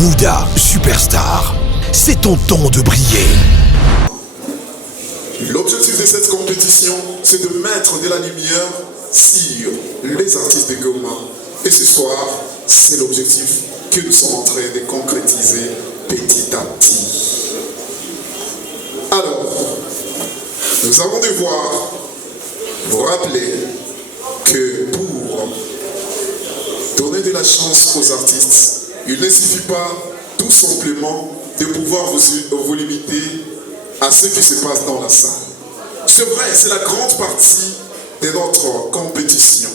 Mouda Superstar, c'est ton temps de briller. L'objectif de cette compétition, c'est de mettre de la lumière sur les artistes de Goma. Et ce soir, c'est l'objectif que nous sommes en train de concrétiser petit à petit. Alors, nous allons devoir vous rappeler que pour donner de la chance aux artistes, il ne suffit pas tout simplement de pouvoir vous limiter à ce qui se passe dans la salle. C'est vrai, c'est la grande partie de notre compétition.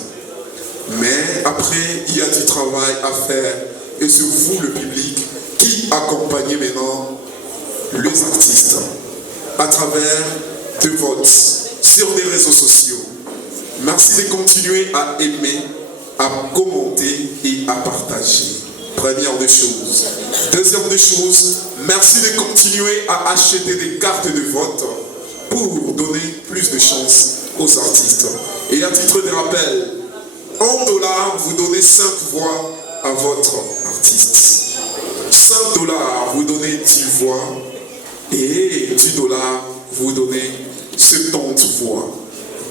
Mais après, il y a du travail à faire. Et c'est vous, le public, qui accompagnez maintenant les artistes à travers de votes sur les réseaux sociaux. Merci de continuer à aimer, à commenter et à partager. Première des choses. Deuxième des choses, merci de continuer à acheter des cartes de vote pour donner plus de chance aux artistes. Et à titre de rappel, $1, vous donnez 5 voix à votre artiste. $5, vous donnez 10 voix. Et $10, vous donnez 70 voix.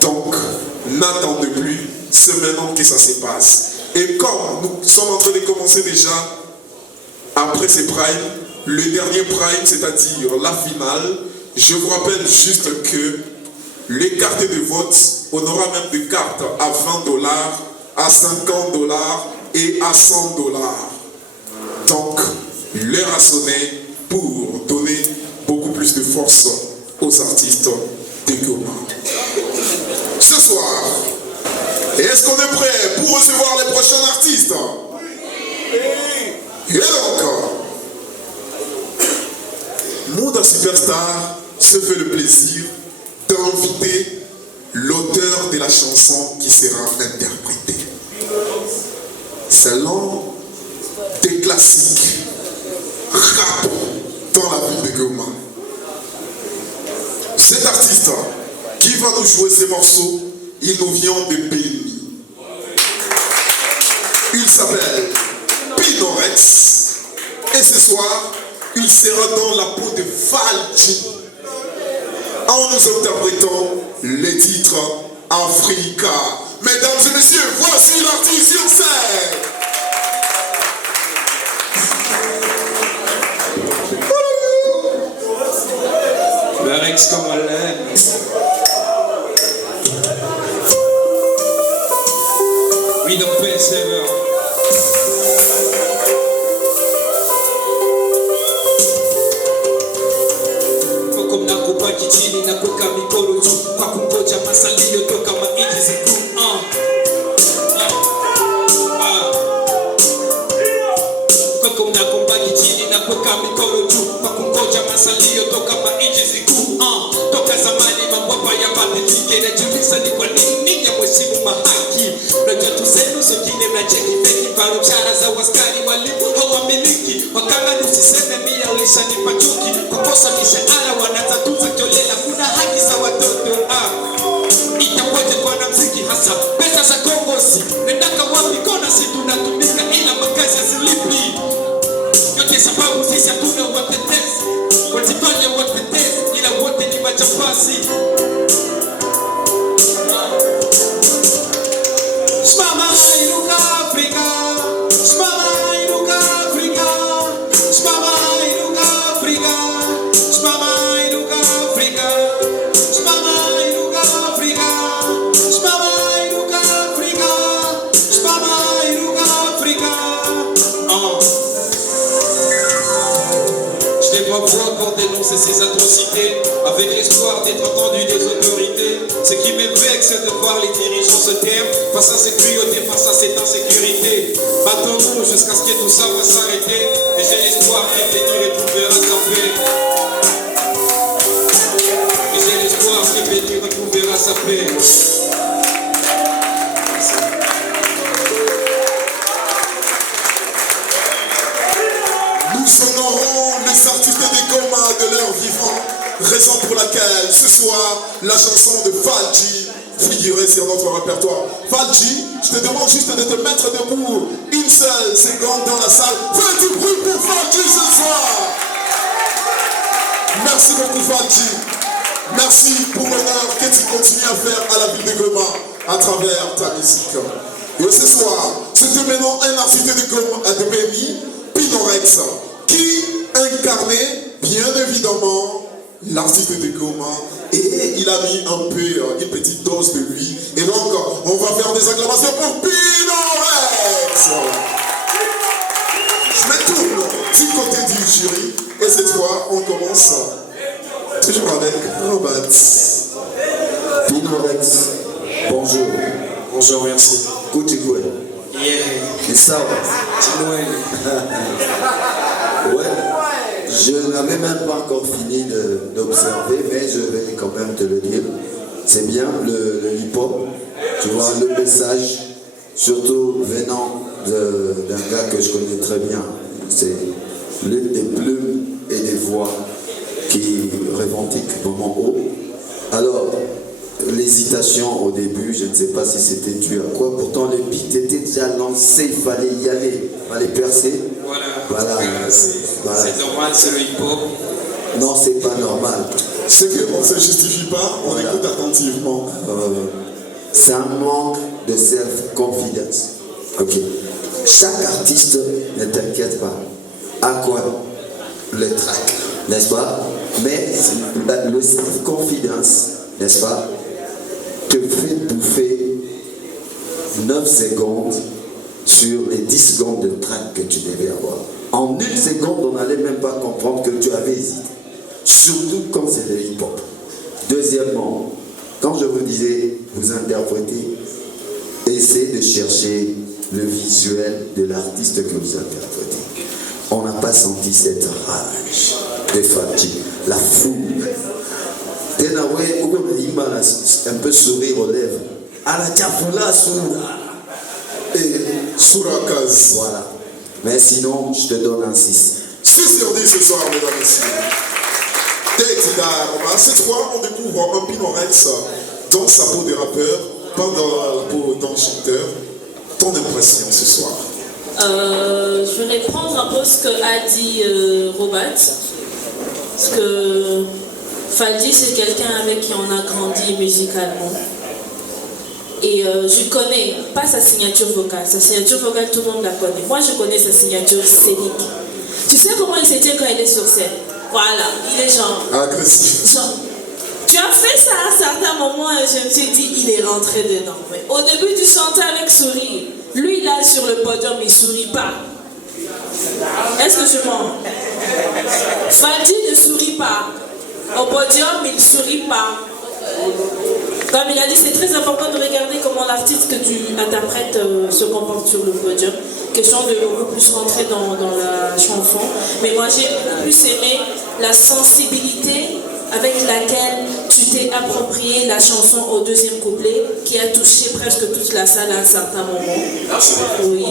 Donc, n'attendez plus, c'est maintenant que ça se passe. Et comme nous sommes en train de commencer déjà, après ces primes, le dernier prime, c'est-à-dire la finale, je vous rappelle juste que les cartes de vote, on aura même des cartes à $20, à $50 et à $100. Donc, l'heure a sonné pour donner beaucoup plus de force aux artistes de Goma. Ce soir, est-ce qu'on est prêt pour recevoir les prochains artistes? Et donc, Mouda Superstar se fait le plaisir d'inviter l'auteur de la chanson qui sera interprétée. C'est l'un des classiques rap dans la ville de Goma. Cet artiste qui va nous jouer ces morceaux, il nous vient de Béni. Il s'appelle Pinorex. Et ce soir, il sera dans la peau de Falji en nous interprétant les titres Africa. Mesdames et messieurs, voici l'artiste sur scène. Le Rex comme on l'aime. We don't pay server. Koko mnakupa kichini na kuweka mikono juu kwa kungoja masalio toka mainchi zikuu. Koko mnakupa kichini na kuweka mikono juu kwa kungoja masalio toka mainchi zikuu. Toka zamani mambo yabadilike, najiuliza ni kwa nini nyamheshimu mahaki. Unajua tuseme sokine mnacheki feki paro mshahara za waskari walimu hawamiliki. Wakanga usiseme mia ulishanipa chuki. Kukosa mishahara wanatatuza kiolela. Kuna haki za watoto itakuwaje kwa muziki hasa pesa za kongosi. Nendaka wapi kona si tunatumika ila makazi hazilipi. Yote sababu sisi hatuna watetezi. Wajifanya watetezi ila wote ni majambazi. Simama inuka Afrika, simama inuka Afrika, simama inuka Afrika, simama inuka Afrika, simama inuka Afrika, simama inuka Afrika, simama inuka Afrika. Je n'ai pas voix pour dénoncer ces atrocités, avec l'espoir d'être entendu des autorités. Ce qui me vexe, c'est de voir les dirigeants se taire face à cette cruauté, face à cette insécurité. Battons-nous jusqu'à ce que tout ça va s'arrêter. Et j'ai l'espoir que Béni retrouvera sa paix. Et j'ai l'espoir que Béni retrouvera sa paix. Nous honorons les artistes de Goma de leur vivant, raison pour laquelle ce soir la chanson de Falji figurait sur notre répertoire. Falji, je te demande juste de te mettre debout une seule seconde dans la salle. Fais du bruit pour Fadji ce soir. Merci beaucoup Fadji. Merci pour l'honneur que tu continues à faire à la ville de Goma à travers ta musique. Et ce soir, c'était maintenant un artiste de Goma, de Béni, Pinorex, qui incarnait bien évidemment l'artiste de Goma. Et il a mis un peu, une petite dose de lui. Et donc, on va faire des acclamations pour Pinorex. Je me tourne du côté du jury. Et cette fois, on commence toujours avec Robert. Pinorex, bonjour. Bonjour, merci. Kutikwe. Yeah. Et ça ouais. Je n'avais même pas encore fini d'observer, mais je vais quand même te le dire. C'est bien le hip-hop, tu vois, le message, surtout venant d'un gars que je connais très bien. C'est l'une des plumes et des voix qui revendiquent vraiment haut. Alors, l'hésitation au début, je ne sais pas si c'était dû à quoi. Pourtant, le beat était déjà lancé, il fallait y aller, il fallait percer. Voilà. C'est normal, c'est le hip-hop. Non, c'est pas normal. Ce qu'on ne se justifie pas, on écoute attentivement. C'est un manque de self-confidence. Ok. Chaque artiste, ne t'inquiète pas. À quoi le track, n'est-ce pas? Mais le self-confidence, n'est-ce pas, te fait bouffer 9 secondes sur les 10 secondes de track que tu devais avoir. En 1 seconde, on n'allait même pas comprendre que tu avais hésité. Surtout quand c'est le hip-hop. Deuxièmement, quand je vous disais, vous interprétez, essayez de chercher le visuel de l'artiste que vous interprétez. On n'a pas senti cette rage de Fadji, la foule. Tenawe, un peu sourire aux lèvres. À la Tiafoula, Soura. Et Sourakaz. Voilà. Mais sinon, je te donne un 6. 6 sur 10 ce soir, mesdames et messieurs. Cette fois, on découvre un Pinorex dans sa peau de rappeur, pas dans la peau d'un chanteur. Ton impression ce soir? Je vais reprendre un peu ce que a dit Robert. Parce que Fadji, c'est quelqu'un avec qui on a grandi musicalement. Et je connais pas sa signature vocale. Sa signature vocale, tout le monde la connaît. Moi, je connais sa signature scénique. Tu sais comment il se tient quand il est sur scène? Voilà, il est genre... Agressif. Genre, tu as fait ça à un certain moment et je me suis dit, il est rentré dedans. Mais au début, tu chantais avec sourire. Lui, là, sur le podium, il sourit pas. Est-ce que je mens? Fadji ne sourit pas. Au podium, il ne sourit pas. Comme il a dit, c'est très important de regarder comment l'artiste que tu interprètes se comporte sur le podium. Question de beaucoup plus rentrer dans la chanson. Mais moi, j'ai beaucoup plus aimé la sensibilité avec laquelle tu t'es approprié la chanson au deuxième couplet, qui a touché presque toute la salle à un certain moment. Oui.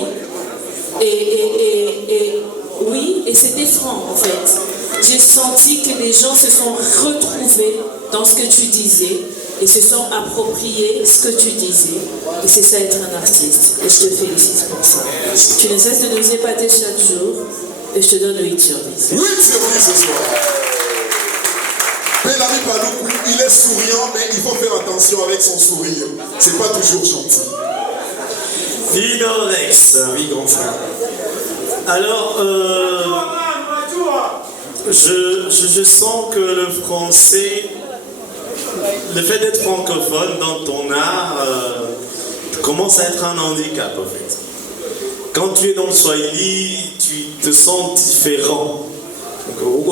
Oui, et c'était franc en fait. J'ai senti que les gens se sont retrouvés dans ce que tu disais et se sont appropriés ce que tu disais. Et c'est ça être un artiste. Et je te félicite pour ça. Tu ne cesses de nous épater chaque jour et je te donne 8 sur 10. 8 sur 10 ce soir. Bellamy Paloukou, il est souriant, mais il faut faire attention avec son sourire. C'est pas toujours gentil. Pinorex, Oui, grand frère. alors je sens que le français, le fait d'être francophone dans ton art commence à être un handicap en fait. Quand tu es dans le Swahili, tu te sens différent. On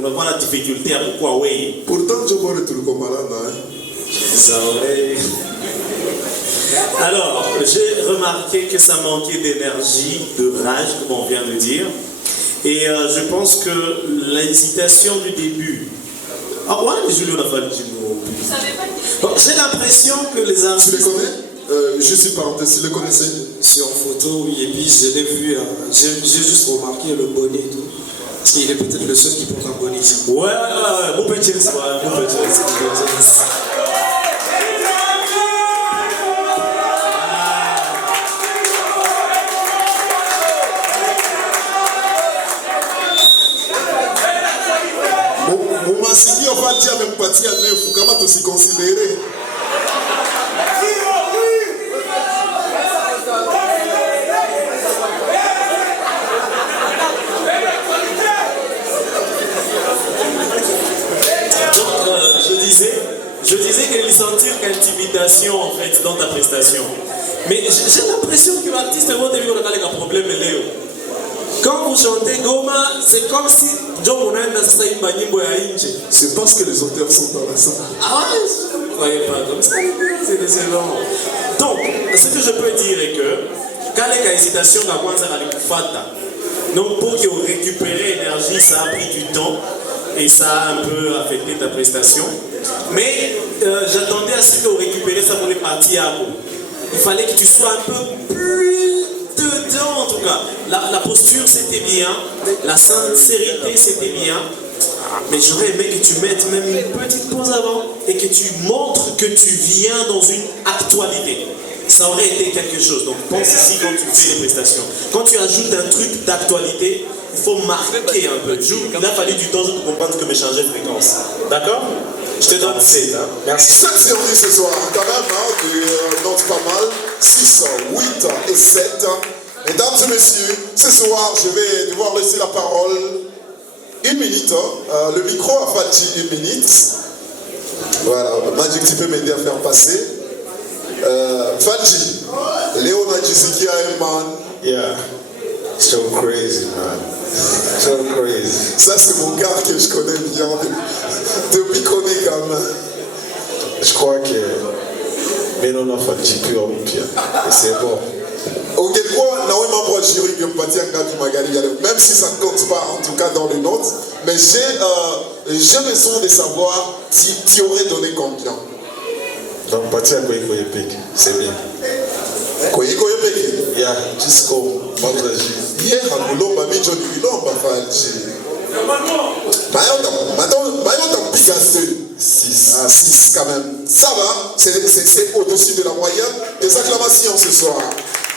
n'a pas la difficulté à pourquoi oui. Pourtant, je vois le truc comme malade. Alors, j'ai remarqué que ça manquait d'énergie, de rage, comme on vient de dire. Et je pense que l'hésitation du début. Ah ouais, les Julio Fadji. J'ai l'impression que les Tu artistes. les connais? Juste une parenthèse, tu les connaissais? Sur photo, oui, et puis je l'ai vu, j'ai juste remarqué le bonnet et tout. Parce qu'il est peut-être le seul qui porte un bonnet ici. Ouais, bon petit, bon petit. kupatia nefu kama tusikonsidere. Je disais qu'elle sentir qu'intimidation en fait dans ta prestation. Mais j'ai l'impression que l'artiste va devenir un problème Léo. Quand vous chantez Goma, c'est comme si John Monan n'a pas eu Manimbo à Inche. C'est parce que les auteurs sont dans la salle. Ah ouais, je ne croyais pas comme ça. C'est décevant. Donc, ce que je peux dire est que quand les hésitations commencent à la fata, donc pour qu'ils récupèrent l'énergie, ça a pris du temps et ça a un peu affecté ta prestation. Mais j'attendais à ce que vous récupériez ça pour les parties à vous. Il fallait que tu sois un peu plus dedans en tout cas. La posture c'était bien, la sincérité c'était bien. Mais j'aurais aimé que tu mettes même une petite pause avant et que tu montres que tu viens dans une actualité. Ça aurait été quelque chose. Donc pense ici quand tu fais les prestations. Quand tu ajoutes un truc d'actualité, il faut marquer un peu. Il a fallu du temps pour comprendre que me changer de fréquence. D'accord? Je te donne 7. Hein. Merci. 7 sur 10 ce soir, quand même, hein, note pas mal. 6, 8 et 7. Mesdames et messieurs, ce soir, je vais devoir laisser la parole 1 minute. Le micro a fallu 1 minute. Voilà, Magic, tu peux m'aider à faire passer. Fadji, Léon Adjisikia et man. Yeah, so crazy, man. So crazy. Ça, c'est mon gars que je connais bien depuis qu'on est gamin. Je crois que maintenant on a fait un peu en pire. Et c'est bon. Au Québécois, on a un membre jury qui même si ça ne compte pas, en tout cas dans les notes. Mais j'ai besoin de savoir si tu aurais donné combien. Donc, partir à Koyeko-Epek, c'est bien. Koyeko-Epek? Yeah, jusqu'au vendredi. Hier, à Moulomba, Midjo du Vilomba, Falji. Maintenant, t'as piqué à 6. Ah, 6 quand même. Ça va, c'est au-dessus de la moyenne. Des acclamations ce soir.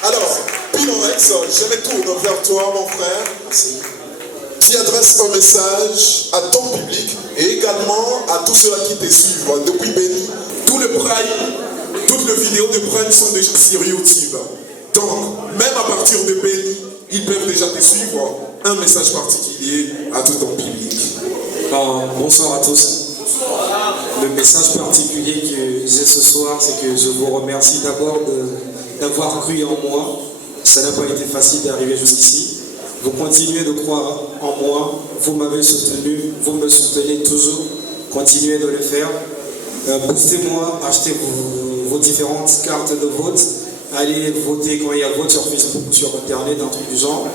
Alors, Pinorex, je retourne vers toi, mon frère. Merci. Qui adresse un message à ton public et également à tous ceux qui te suivent depuis Béni. Tout le Prime, toutes les vidéos de Prime sont déjà sur YouTube. Donc, même à partir de Béni, ils peuvent déjà te suivre. Un message particulier à tout ton public. Bonsoir à tous. Le message particulier que j'ai ce soir, c'est que je vous remercie d'abord d'avoir cru en moi. Ça n'a pas été facile d'arriver jusqu'ici. Vous continuez de croire en moi. Vous m'avez soutenu. Vous me soutenez toujours. Continuez de le faire. Boostez-moi, achetez vos différentes cartes de vote. Allez voter quand il y a vote sur Facebook, sur Internet, un truc du genre.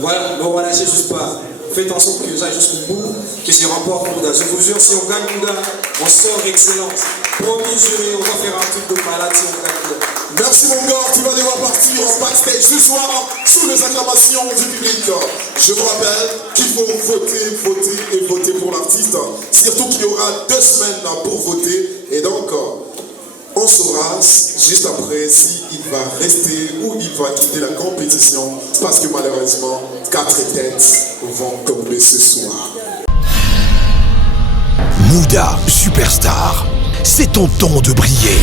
Voilà, ne relâchez juste pas. Faites en sorte que j'aille jusqu'au bout, que je remporte Mouda. Je vous jure, si on gagne Mouda, on sort excellence. Promis, juré, on va faire un truc de malade si on gagne Mouda. Merci mon gars, tu vas devoir partir en backstage ce soir sous les acclamations du public. Je vous rappelle qu'il faut voter pour l'artiste. Surtout qu'il y aura 2 semaines pour voter. Et donc, on saura juste après s'il va rester ou il va quitter la compétition. Parce que malheureusement, 4 têtes vont tomber ce soir. Mouda Superstar, c'est ton temps de briller.